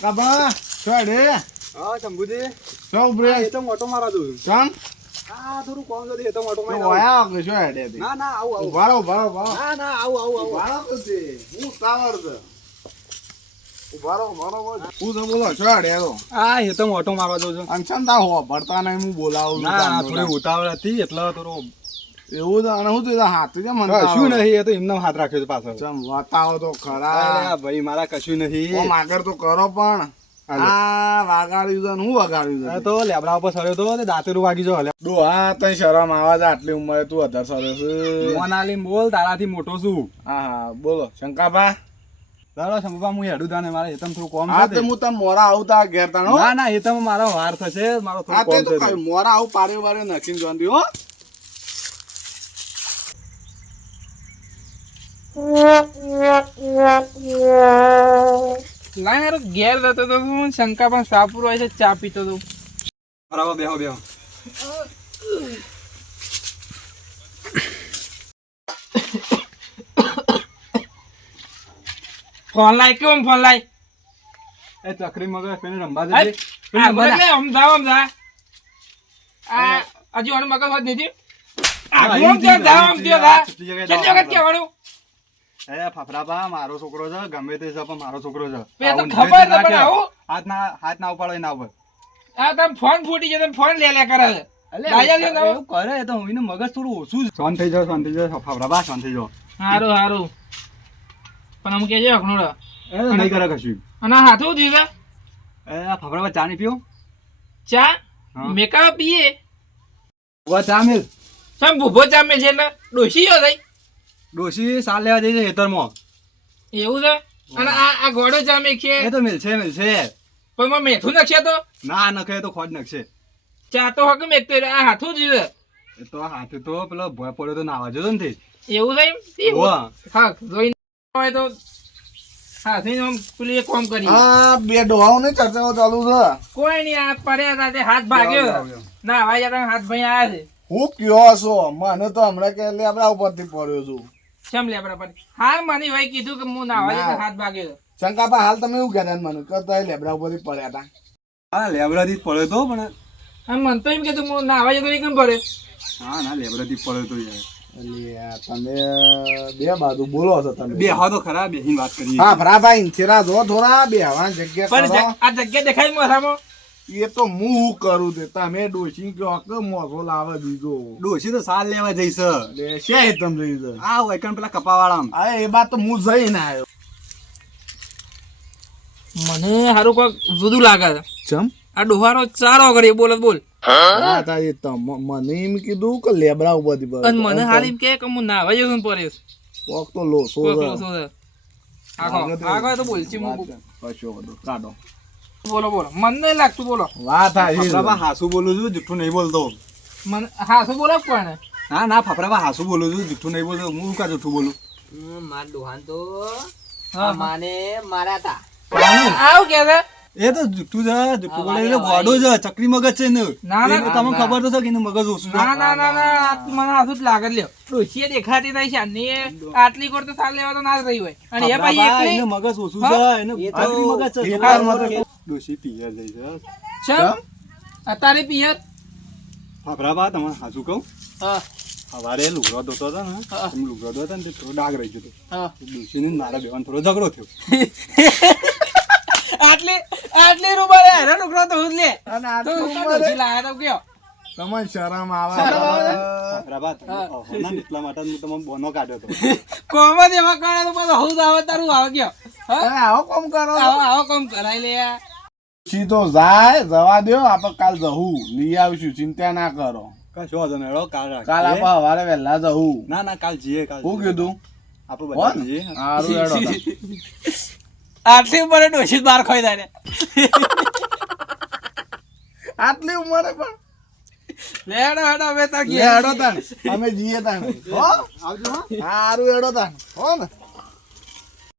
શંકાબા છોડે હા શંભુજી. સૌ બ્રે એ તો મોટો મારા દઉં ચમ આ થોડું કોમ છે એ તો મોટો મારી. વાયા કે છોડે તે? ના ના આવું આવું. ઉભારો ઉભારો ઉભારો ના ના આવું આવું આવું. ઉભારો તો તે હું સાવર છે છું ઉતાવળ હતી એટલે થોડું એવું તો અને હું તો એના છે મને કશું નહીં એ તો એમનો હાથ રાખ્યો છે પાછળ. ચમ બતાવો તો ખરા. ભાઈ મારા કશું નહીં. માગર તો કરો પણ. આ વાગાડ્યું હું વાગાડ્યું તો લેબડા ઉપર સર્યો તો દાંતેરું વાગી જો હલે. ડોહા તઈ શરમ આવા છે આટલી ઉંમરે તું અઢાર સરસ મોનાલી બોલ તારાથી મોટો છું. હા હા બોલો. શંકાભા? તારો શંભુબા હું હેડું તાને મારે હેતમ થોડું કોમ હા તે. હું તમ મોરા આવતા ઘેર તાણો ના ના હેતમ મારો વાર થશે મારો થોડું કોમ છે. કઈ મોરા આવું પાડ્યો પાડ્યું નખીને જોંદી હો. લાય યાર ઘેર જતો તો હું શંકા પણ સાપુર હોય છે ચા પીતો તો. બરાબર બેહો બેહો. ફોન લાય કેમ ફોન લાય? એ ચકરી મગર પેને રંબા દે આ આમ જાઓ, જા. આ હજુ આનું મગજ હોત નથી આ ત્યાં જી, ઈ આમ જી, જા. કેટલી વખત કહેવાનું? એ મારો છોકરો છે ગમે તે છે પણ મારો છોકરો છે. મેં તો ખબર છે, પણ આવું? હાથ ના હાથ ના ઉપાડો એના ઉપર. આ તમે ફોન ફૂટી જાય ફોન લે લે કરે છે. લાયા લ્યો ને એવું કરે તો હું મગજ થોડું ઓછું છે શાંત થઈ જાવ શાંત થઈ જાવ ફફડાબા શાંત થઈ જાવ હારું હારું. પણ આમ રહે. એ નહીં કરે કશું. અને હાથું થયું છે એ આ ફફડાબા ચા નહીં પીઓ? ચા. મેકા પીએ? ઊભા ચા મેલ. ભૂભો ચા મેલ છે એટલે ડોસી થઈ. ડોશી સાલ લેવા જઈ છે હેતરમાં એવું છે? અને આ આ ઘોડો ચા મેં છે એ તો મિલશે મિલશે. પણ એમાં મેથું નખે તો? ના નખે તો ખોટ નખશે. ચા તો હક મેકતો. આ હાથું જ એ તો હાથે તો પેલો ભોય પડ્યો તો નાવા જતો ને એવું છે એમ? હા જોઈ હોય તો હા થઈને આમ પેલું એક કામ કરી હા બે ડોહાઓ ને ચર્ચાઓ ચાલુ છે. કોઈ નહીં આ પડ્યા સાથે હાથ ભાગ્યો. ના ભાઈ જતા હાથ ભાઈ આયા છે. હું કયો છો? મને તો હમણાં કે લેબડા ઉપરથી પડ્યો છું. ચમ લે બરાબર હા મને ભાઈ કીધું કે હું ના હવાઈ હાથ ભાગ્યો. શંકાભા હાલ તમે એવું કહેતા મને કે તો લેબડા ઉપરથી પડ્યા હતા. હા લેબડાથી જ પડ્યો તો પણ હા મને તો એમ કીધું હું ના હવાઈ જતો એ કેમ પડ્યો હા ના લેબડાથી પડ્યો તો યાર. તમે બે બાજુ બોલો છો તમે. બે હા તો ખરા બેહીને વાત કરીએ. હા ભરાભાઈ છેરા જો થોડા બે હવા જગ્યા પણ આ જગ્યા દેખાય મારામાં? એ તો હું હું કરું તે? તમે ડોશી કયો કે મોસો લાવે બીજો. ડોશી તો સાલ લેવા જઈશ. છે તમે જઈ છે આ વૈકણ પેલા કપાવાળા હા એ વાત તો હું જઈને આવ્યો મને હારું કોક જુદું લાગે છે. ચમ? આ ડોહારો ચારો કરી બોલ બોલ. હા તારી તમ- મને એમ કીધું કે લેબરા ઉપરથી પડ્યો. મને હાલ એમ કે કે હું ના હવાઈ જતો પડ્યો કોક તો લોસો. લોસો આખો આખો તો બોલছি હું કશો કાઢો. બોલો બોલો. મને નહીં લાગતું બોલો. વાત હાચી હાસુ બોલું છું જુઠ્ઠું નહીં બોલતો મને હાસુ બોલો પણ ના ના ફફડાબા હાસુ બોલું છું જુઠ્ઠું નહીં બોલતો હું. કા જુઠ્ઠું બોલું? માર દુહાન તો માને મારા તા. આવું? કે છે? એ તો જુઠ્ઠું છે જુઠ્ઠું બોલે એટલે ગોડો છે ચકરી મગજ છે ને. ના, ના, તમને ખબર તો છે કે એનું મગજ ઓછું ના ના ના ના મને હાથું જ લાગે લ્યો. ડોસીએ દેખાતી થઈ છે ને આટલી કોર તો સાલ લેવા તો ના જ રહી હોય. અને એ ભાઈ એકલી મગજ ઓછું છે એનું ચકરી મગજ છે મગજ- ડોશી પિયર જઈ છે. ચમ? અત્યારે પિયર ફફડાબા તમને હાજુ કહું? હા. સવારે લુગડો ધોતો હતો ને. એમ લુગડો ધોતો ને થોડો ડાઘ રહી ગયો હતો. હા. ડોશીને ને મારા બેવાન થોડો ઝઘડો થયો. આટલી આટલી રૂબારે હેરાન નુકરો તો હું લે. અને આ તો તો હું ઉંમરે? લાયા તો કયો? તમને શરમ આવે. તમે એટલા માટે જ હું તમને બોનો કાઢ્યો હતો. કોમત એવા કાણા તો પાછો હું જ આવે તારું આવે કયો? હા? આવો કોમ કરો? આવો આવો કોમ કરાય લે યાર. સીધો જાય જવા દો આપણે કાલ જવું લઈ આવીશું ચિંતા ના કરો. કશો વાંધો નહીં, હેડો, કાલ કાલ આપણે સવારે વહેલા જવું ના ના કાલ જઈએ કાલ હું કીધું? આપણે બધા જઈએ. હારું હેડો આટલી ઉંમરે જ બાર ખોઈ દાડે આટલી ઉંમરે પણ? લેડો હેડો અમે તા. હેડો તાણ. અમે જઈએ તાણ. હો? આવજો હા. હારું હેડો તાણ. હો ને.